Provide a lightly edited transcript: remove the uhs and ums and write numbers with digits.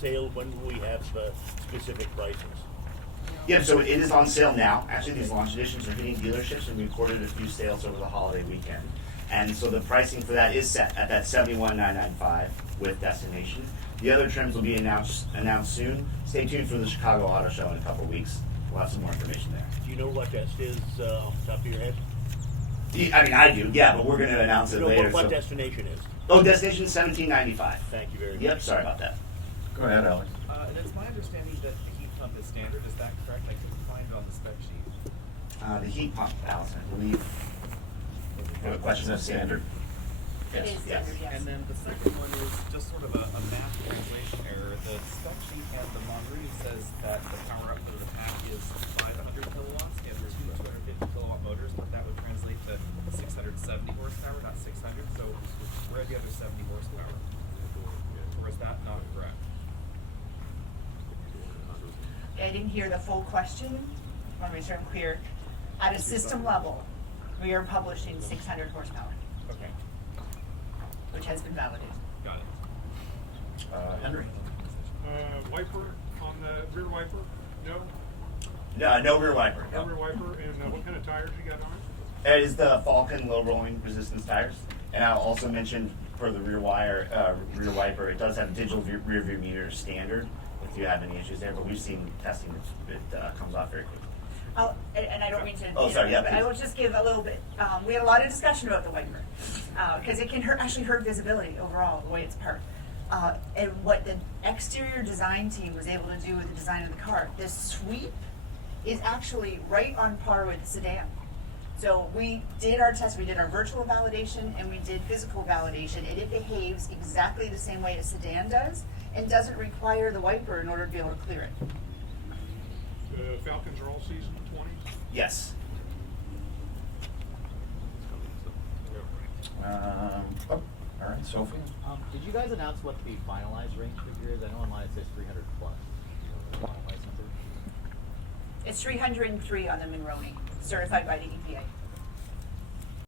sale? When will we have specific prices? Yep, so it is on sale now. Actually, these launch editions are hitting dealerships, and we recorded a few sales over the holiday weekend. And so the pricing for that is set at that $71,995 with destination. The other trims will be announced soon. Stay tuned for the Chicago Auto Show in a couple of weeks. We'll have some more information there. Do you know what that is off the top of your head? I mean, I do, yeah, but we're going to announce it No, later. what so. destination is? Oh, destination is $17.95. Thank you very much. Yep, sorry about that. Go ahead, Alex. And it's my understanding that the heat pump is standard. Is that correct? I couldn't find it on the spec sheet. The heat pump, Allison, I believe. You have a question Is of that standard? It is standard, yes. And then the second one is just sort of a math translation error. The spec sheet at the Monterey says that the power output of the pack is 500 kilowatts, and there's 250 kilowatt motors, but that would translate to 670 horsepower, not 600. So where are the other 70 horsepower? Or is that not correct? I didn't hear the full question. I want to make sure I'm clear. At a system level, we are publishing 600 horsepower, Okay, which has been validated. got it. Henry? Wiper on the rear wiper? No? No rear wiper. No No. rear wiper, and what kind of tires you got on it? It is the Falcon low rolling resistance tires. And I'll also mention for the rear wiper, it does have digital rear view meter standard if you have any issues there, but we've seen testing it comes off very quickly. And I don't mean to. Oh, sorry, yeah, but I please. will just give a little bit. We had a lot of discussion about the wiper because it can actually hurt visibility overall the way it's parked. And what the exterior design team was able to do with the design of the car, the sweep is actually right on par with the sedan. So we did our test, we did our virtual validation, and we did physical validation, and it behaves exactly the same way a sedan does, and doesn't require the wiper in order to be able to clear it. The Falcons are all season 20s? Yes. All right, Sophie. Did you guys announce what the finalized range figure is? I know online it says 300 plus. The finalized number? It's 303 on the Monroney, certified by the EPA.